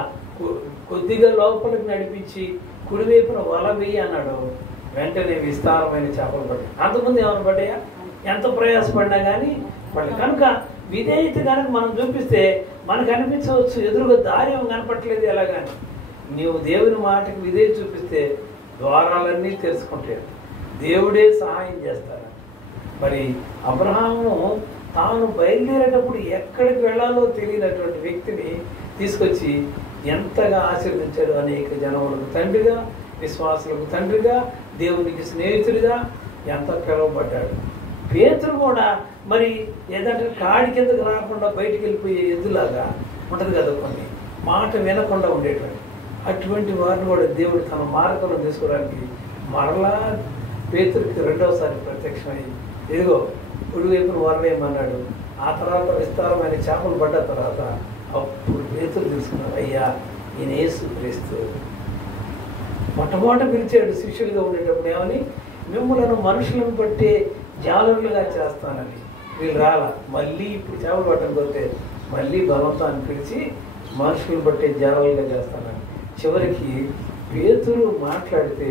కొద్దిగా లోపలికి నడిపించి కుడివైపున వల వేయి అన్నాడు, వెంటనే విస్తారమైన చేపలు పడ్డాయి. అంతకుముందు ఏమైనా పడ్డాయా? ఎంత ప్రయాసపడినా కానీ పడలేదు. కనుక విధేయత కనుక మనం చూపిస్తే మనకు అనిపించవచ్చు ఎదురుగా దారి ఏం కనపట్లేదు ఎలాగాని. నీవు దేవుని మాటకు విధేయత చూపిస్తే ద్వారాలన్నీ తెరుచుకుంటాయి. దేవుడే సహాయం చేస్తాడు. మరి అబ్రహాము తాను బయలుదేరేటప్పుడు ఎక్కడికి వెళ్ళాలో తెలియనటువంటి వ్యక్తిని తీసుకొచ్చి ఎంతగా ఆశీర్వదించాడు. అనేక జనములకు తండ్రిగా, విశ్వాసులకు తండ్రిగా, దేవునికి స్నేహితుడిగా ఎంత పిలువబడ్డాడు. పేతురు కూడా మరి ఏదంటే కాడి కిందకు రాకుండా బయటికి వెళ్ళిపోయే ఎద్దులాగా ఉంటుంది కదా, కొన్ని మాట వినకుండా ఉండేటువంటి అటువంటి వారిని కూడా దేవుడు తన మార్గంలో తీసుకోవడానికి మరలా పేతురికి రెండవసారి ప్రత్యక్షమై ఇదిగో కుడివైపున వరవేయమన్నాడు. ఆ తర్వాత విస్తారమైన చేపలు పడ్డ తర్వాత అప్పుడు పేతురు తెలుసుకున్నాడు, అయ్యా ఈయన యేసు క్రీస్తు. మొట్టమొదట పిలిచాడు శిష్యులుగా ఉండేటప్పుడు ఏమని, మిమ్మల్ని మనుషులను బట్టే జాలరులుగా చేస్తానని. వీళ్ళు రాలా. మళ్ళీ ఇప్పుడు చేపలు పట్టడానికి పోతే మళ్ళీ బలవంతాన్ని పిలిచి మనుషులను బట్టే జాలరులుగా చేస్తానని. చివరికి పేతురు మాట్లాడితే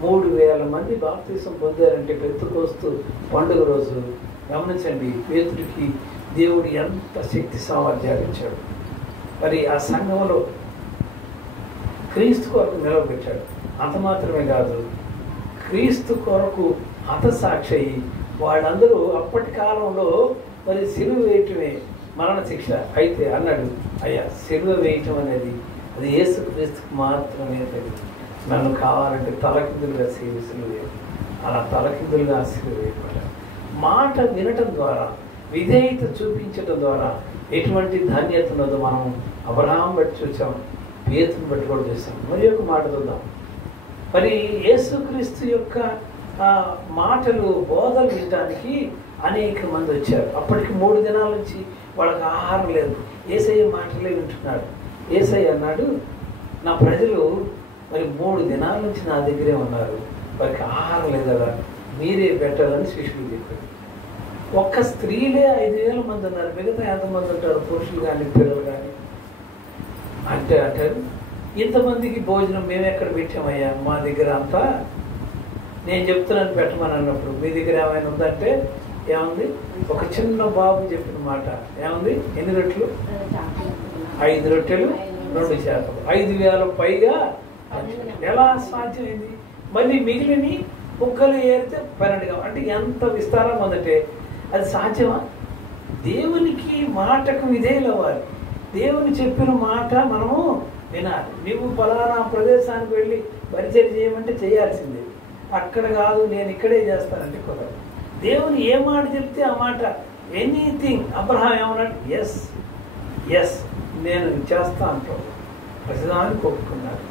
3000 మంది బాప్తీసం పొందారంటే పెంతెకోస్తు పండుగ రోజు. గమనించండి, పేతురికి దేవుడు ఎంత శక్తి సామర్థ్యాలు ఇచ్చాడు. మరి ఆ సంఘంలో క్రీస్తు కొరకు నిలవబెట్టాడు. అంత మాత్రమే కాదు, క్రీస్తు కొరకు హతసాక్షి అయ్యి వాళ్ళందరూ అప్పటి కాలంలో మరి సిలువ వేయటమే మరణ శిక్ష. అయితే అన్నాడు, అయ్యా సిలువ వేయటం అనేది అది యేసు క్రీస్తుకు మాత్రమే తెలియదు. నన్ను కావాలంటే తలకిందులుగా సిలువ వేయాలి. అలా తలకిందులుగా సిలువ వేయబడ్డాడు. మాట వినటం ద్వారా, విధేయత చూపించటం ద్వారా ఎటువంటి ధన్యత ఉన్నదో మనం అబ్రహాం బట్టి చూసాం, పేతురుని బట్టి కూడా చూసాం. మరి ఒక మాట చూద్దాం. మరి యేసుక్రీస్తు యొక్క మాటలు బోధలు వినడానికి అనేక మంది వచ్చారు. అప్పటికి 3 దినాల నుంచి వాళ్ళకి ఆహారం లేదు. యేసయ్య మాటలే వింటున్నాడు. యేసయ్య అన్నాడు, నా ప్రజలు మరి 3 దినాల నుంచి నా దగ్గరే ఉన్నారు, వారికి ఆహారం లేదు కదా, మీరే పెట్టాలని శిష్యులు చెప్పారు. ఒక్క స్త్రీలే 5,000 మంది ఉన్నారు, మిగతా ఎంతమంది ఉంటారు, పురుషులు కానీ పిల్లలు కానీ అంటే అంటారు. ఇంతమందికి భోజనం మేము ఎక్కడ పెట్టామయ్యా, మా దగ్గర అంతా నేను చెప్తున్నాను పెట్టమని అన్నప్పుడు మీ దగ్గర ఏమైనా ఉందంటే ఏముంది, ఒక చిన్న బాబు చెప్పిన మాట ఏముంది, ఎన్ని రొట్టెలు, 5 రొట్టెలు 2 చేపలు, 5,000 పైగా. ఎలా సాధ్యమైంది? మళ్ళీ మిగిలిన ముక్కలు ఏరితే 12 అంటే ఎంత విస్తారంగా ఉందంటే అది సాధ్యమా? దేవునికి మాటకు విధేయులు అవ్వాలి. దేవుని చెప్పిన మాట మనము వినాలి. నువ్వు ఫలానా ప్రదేశానికి వెళ్ళి పరిచయం చేయమంటే చేయాల్సిందే, అక్కడ కాదు నేను ఇక్కడే చేస్తానంటే కుదరదు. దేవుని ఏ మాట చెప్తే ఆ మాట, ఎనీథింగ్. అబ్రహాం ఏమన్నాడు, ఎస్ ఎస్ నేను చేస్తా అంటాడు. ప్రతిదానికి ఒప్పుకున్నాడు.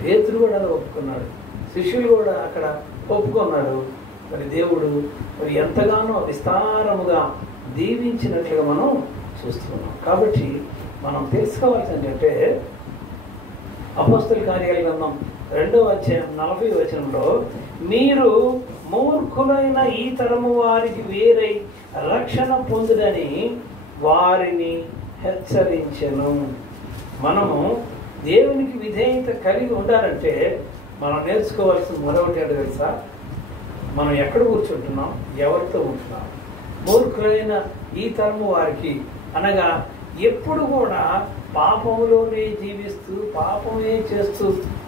పేతురు కూడా అది ఒప్పుకున్నాడు, శిష్యులు కూడా అక్కడ ఒప్పుకున్నాడు. మరి దేవుడు మరి ఎంతగానో విస్తారముగా దీవించినట్లుగా మనం చూస్తున్నాం. కాబట్టి మనం తెలుసుకోవాల్సింది ఏంటంటే అపోస్తల కార్యాల గ్రంథం 2వ అధ్యాయం 40వ వచనంలో, మీరు మూర్ఖులైన ఈ తరము వారికి వేరై రక్షణ పొందుడని వారిని హెచ్చరించెను. మనము దేవునికి విధేయత కలిగి ఉండాలంటే మనం నేర్చుకోవాల్సిన మరొకటి ఏంటో తెలుసా? మనం ఎక్కడ కూర్చుంటున్నాం, ఎవరితో ఉంటున్నాం. మూర్ఖులైన ఈ తరము వారికి అనగా ఎప్పుడు కూడా పాపములోనే జీవిస్తూ పాపమే చేస్తూ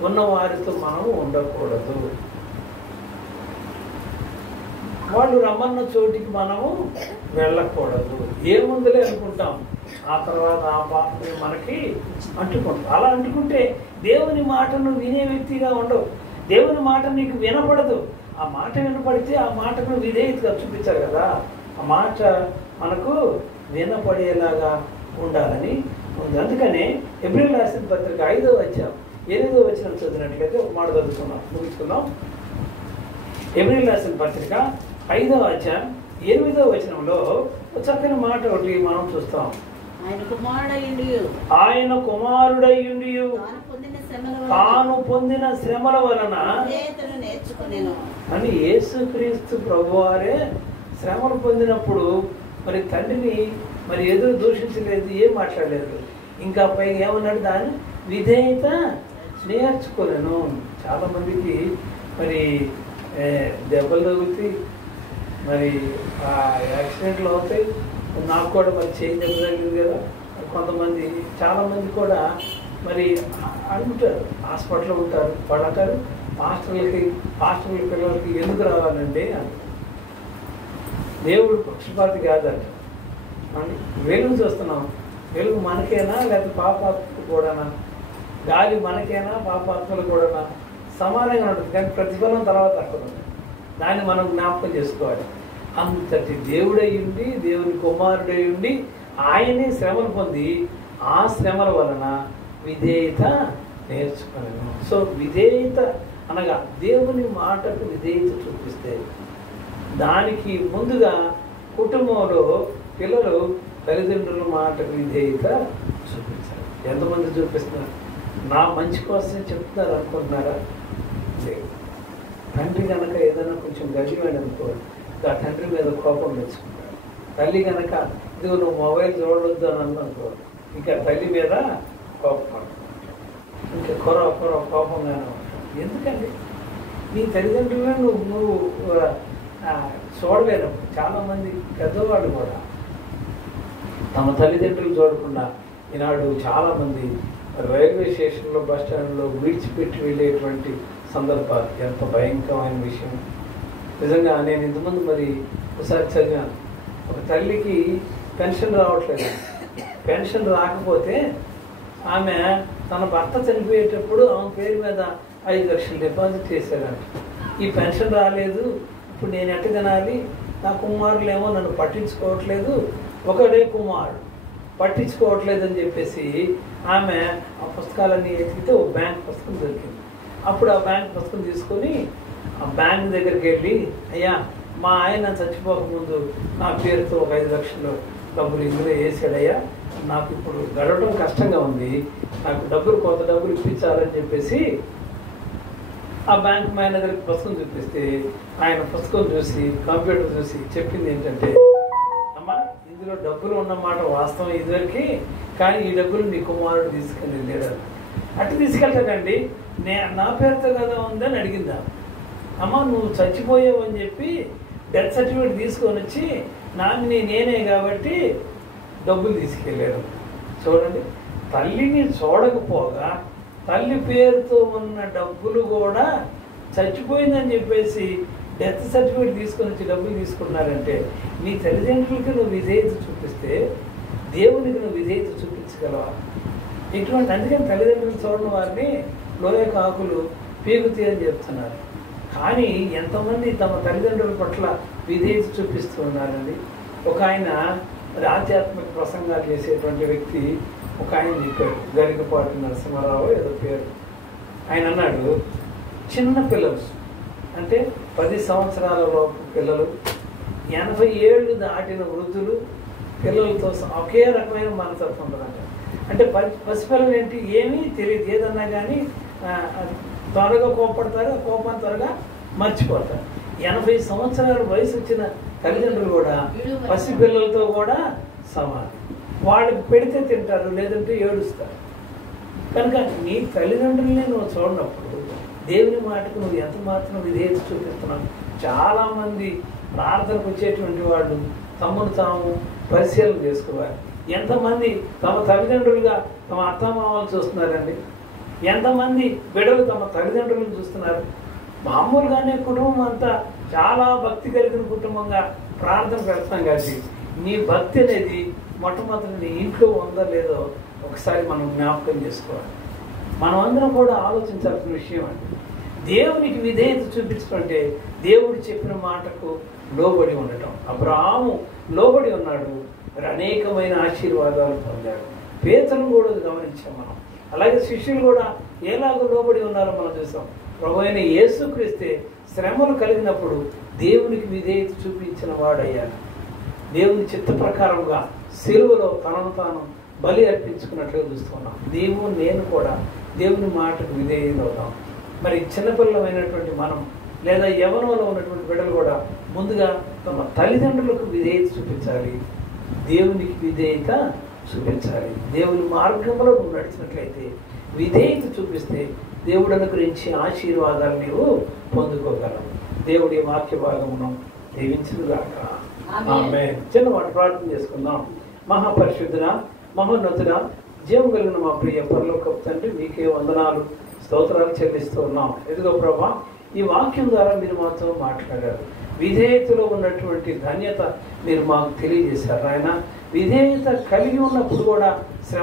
ఉన్న వారితో మనము ఉండకూడదు. వాళ్ళు రమ్మన్న చోటికి మనము వెళ్ళకూడదు. ఏముందులే అనుకుంటాం, ఆ తర్వాత ఆ పాపమే మనకి అంటుకుంటాం. అలా అంటుకుంటే దేవుని మాటను వినే వ్యక్తిగా ఉండవు. దేవుని మాట నీకు వినపడదు. ఆ మాట వినపడితే ఆ మాటను విధేయతగా చూపించారు కదా, ఆ మాట మనకు వినపడేలాగా ఉండాలని ఉంది. అందుకనే ఎబ్రిల్ రాసిన పత్రిక 5వ అధ్యాయం 8వ వచనం చదివినట్లయితే ఒక మాట చదువుకున్నాం, ముగించుకున్నాం. ఎబ్రిల్ రాసిన పత్రిక 5వ అధ్యాయం 8వ వచనంలో చక్కని మాట ఒకటి మనం చూస్తాం. ఆయన కుమారుడయ్యుండి తాను పొందిన శ్రమల వలన అని యేసుక్రీస్తు ప్రభువారే శ్రమలు పొందినప్పుడు మరి తండ్రిని మరి ఎదురు దూషించలేదు, ఏం మాట్లాడలేదు. ఇంకా పైగా ఏమన్నాడు, దాన్ని విధేయత నేర్చుకోలేను. చాలా మందికి మరి దెబ్బలు తగులుతాయి, మరి ఆ యాక్సిడెంట్లు అవుతాయి. నాకు కూడా మరి చేయి దెబ్బ తగిలింది కదా. కొంతమంది చాలామంది కూడా మరి అంటారు, హాస్పిటల్లో ఉంటారు, వాళ్ళు అంటారు హాస్టల్ పిల్లలకి ఎందుకు రావాలండి అని. దేవుడు పక్షపాతి కాదంట. వెలుగు చూస్తున్నాం, వెలుగు మనకేనా లేకపోతే పాపాత్మలు కూడానా? గాలి మనకేనా పాపాత్మలు కూడానా? సమానంగా ఉంటుంది, కానీ ప్రతిఫలం తర్వాత అక్కడ ఉంది. దాన్ని మనం జ్ఞాపకం చేసుకోవాలి. అంతటి దేవుడయ్యుండి, దేవుని కుమారుడయ్యుండి ఆయనే శ్రమలు పొంది ఆ శ్రమల వలన విధేయత నేర్చుకోలేము. సో విధేయత అనగా దేవుని మాటకు విధేయత చూపిస్తే, దానికి ముందుగా కుటుంబంలో పిల్లలు తల్లిదండ్రుల మాటకు విధేయత చూపించాలి. ఎంతమంది చూపిస్తున్నారు? నా మంచి కోసమే చెప్తున్నారు అనుకుంటున్నారా? లేదు. తండ్రి కనుక ఏదైనా కొంచెం గడివాడు అనుకో, ఆ తండ్రి మీద కోపం తెచ్చుకుంటాడు. తల్లి కనుక ఇదిగో నువ్వు మొబైల్ చూడొద్దు అని అనుకో, ఇంకా తల్లి మీద కోపం, ఇంకా కోపంగానే ఉంటాడు. ఎందుకండి? నీ తల్లిదండ్రులను నువ్వు చూడలేనప్పుడు చాలామంది పెద్దవాళ్ళు కూడా తమ తల్లిదండ్రులు చూడకుండా ఈనాడు చాలామంది రైల్వే స్టేషన్లో బస్ స్టాండ్లో విడిచిపెట్టి వెళ్ళేటువంటి సందర్భాలు ఎంత భయంకరమైన విషయం. నిజంగా నేను ఇంతకుముందు మరి ఒకసారి చదివాను, ఒక తల్లికి పెన్షన్ రావట్లేదు. పెన్షన్ రాకపోతే ఆమె తన భర్త చనిపోయేటప్పుడు ఆమె పేరు మీద 5 లక్షలు డిపాజిట్ చేశారంట. ఈ పెన్షన్ రాలేదు, ఇప్పుడు నేను ఎట్ట తినాలి, నా కుమారులేమో నన్ను పట్టించుకోవట్లేదు, ఒకడే కుమారుడు పట్టించుకోవట్లేదు అని చెప్పేసి ఆమె ఆ పుస్తకాలన్నీ ఎతికితే ఒక బ్యాంక్ పుస్తకం దొరికింది. అప్పుడు ఆ బ్యాంక్ పుస్తకం తీసుకొని ఆ బ్యాంక్ దగ్గరికి వెళ్ళి, అయ్యా మా ఆయన చచ్చిపోకముందు నా పేరుతో ఒక 5 లక్షలు డబ్బులు ఇందులో వేసాడయ్యా, నాకు ఇప్పుడు గడవడం కష్టంగా ఉంది, నాకు కొంత డబ్బులు ఇప్పించాలని చెప్పేసి ఆ బ్యాంక్ మేనేజర్కి పుస్తకం చూపిస్తే ఆయన పుస్తకం చూసి కంప్యూటర్ చూసి చెప్పింది ఏంటంటే, అమ్మా ఇందులో డబ్బులు ఉన్నమాట వాస్తవం ఇదివరకు, కానీ ఈ డబ్బులు నీ కుమారుడు తీసుకుని వెళ్ళాడు. అటు తీసుకెళ్తాడండి, నా పేరుతో కదా ఉందని అడిగిందా. అమ్మ నువ్వు చచ్చిపోయావు అని చెప్పి డెత్ సర్టిఫికేట్ తీసుకొని వచ్చి నామినీ నేనే కాబట్టి డబ్బులు తీసుకెళ్ళాడు. చూడండి, తల్లిని చూడకపోగా తల్లి పేరుతో ఉన్న డబ్బులు కూడా చచ్చిపోయిందని చెప్పేసి డెత్ సర్టిఫికేట్ తీసుకొని వచ్చి డబ్బులు తీసుకున్నారంటే, నీ తల్లిదండ్రులకి నువ్వు విధేయత చూపిస్తే దేవునికి నువ్వు విధేయత చూపించగలవా? ఇటువంటి అందుకని తల్లిదండ్రులు చూడని వారిని లోయ కాకులు పీకుతాయి అని చెప్తున్నారు. కానీ ఎంతమంది తమ తల్లిదండ్రుల పట్ల విధేయత చూపిస్తూ ఉన్నారండి. ఒక ఆయన ఆధ్యాత్మిక ప్రసంగాలు చేసేటువంటి వ్యక్తి ఒక ఆయన చెప్పాడు, గరికపాటి నరసింహారావు ఏదో పేరు. ఆయన అన్నాడు, చిన్న పిల్లలు అంటే 10 సంవత్సరాల లోపు పిల్లలు, 80 ఏళ్ళు దాటిన వృద్ధులు పిల్లలతో ఒకే రకమైన మనస్తత్వం ఉంటుందంట. అంటే పసిపిల్లలు ఏంటి, ఏమీ తెలియదు, ఏదన్నా కానీ త్వరగా కోపడతారు, కోపం త్వరగా మర్చిపోతారు. 80 సంవత్సరాల వయసు వచ్చిన తల్లిదండ్రులు కూడా పసిపిల్లలతో కూడా సమానం. వాళ్ళకి పెడితే తింటారు, లేదంటే ఏడుస్తారు. కనుక నీ తల్లిదండ్రుల్ని నువ్వు చూడనప్పుడు దేవుని మాటకు నువ్వు ఎంత మాత్రం విధేయత చూపిస్తున్నావు. చాలామంది ప్రార్థనకు వచ్చేటువంటి వాళ్ళు తమను తాము పరిశీలన చేసుకోవాలి. ఎంతమంది తమ తల్లిదండ్రులుగా తమ అత్తమామలు చూస్తున్నారండి? ఎంతమంది బిడ్డలు తమ తల్లిదండ్రులను చూస్తున్నారు? మామూలుగానే కుటుంబం అంతా చాలా భక్తి కలిగిన కుటుంబంగా ప్రార్థన పెడతాం కాబట్టి నీ భక్తి అనేది మొట్టమొదటి నీ ఇంట్లో ఉందో లేదో ఒకసారి మనం జ్ఞాపకం చేసుకోవాలి. మనం అందరం కూడా ఆలోచించాల్సిన విషయం అండి. దేవునికి విధేయత చూపించడం అంటే దేవుడు చెప్పిన మాటకు లోబడి ఉండటం. అబ్రాహాము లోబడి ఉన్నాడు, అనేకమైన ఆశీర్వాదాలు పొందాడు. పేతురును కూడా గమనించాం మనం. అలాగే శిష్యులు కూడా ఎలాగో లోబడి ఉన్నారో మనం చూసాం. ప్రభువైన యేసుక్రీస్తే శ్రమలు కలిగినప్పుడు దేవునికి విధేయత చూపించిన వాడయ్యాడు. దేవుని చిత్త ప్రకారంగా సిలువలో తనను తాను బలి అర్పించుకున్నట్లుగా చూస్తున్నాం. నీవు నేను కూడా దేవుని మాటకు విధేయులవుతాం. మరి చిన్నపిల్లమైనటువంటి మనం లేదా యవ్వనంలో ఉన్నటువంటి బిడ్డలు కూడా ముందుగా తమ తల్లిదండ్రులకు విధేయత చూపించాలి, దేవునికి విధేయత చూపించాలి. దేవుని మార్గంలో నువ్వు నడిచినట్లయితే, విధేయత చూపిస్తే దేవుడు అనుగ్రహించే ఆశీర్వాదాలు నీవు పొందుకోగలవు. దేవుడి వాక్య భాగమును దీవించుగాక. ఆమేన్. చిన్నమాట ప్రార్థన చేసుకుందాం. మహాపరిశుద్ధుడ, మహోన్నతుడ, జీవం కలిగిన మా ప్రియ పరలోకపు తండ్రి, మీకే వందనాలు, స్తోత్రాలు చెల్లిస్తూ ఉన్నాం. ఎదుగో ప్రభా, ఈ వాక్యం ద్వారా మీరు మాతో మాట్లాడారు. విధేయతలో ఉన్నటువంటి ధన్యత మీరు మాకు తెలియజేశారు. ఆయన విధేయత కలిగి ఉన్నప్పుడు కూడా శ్రమ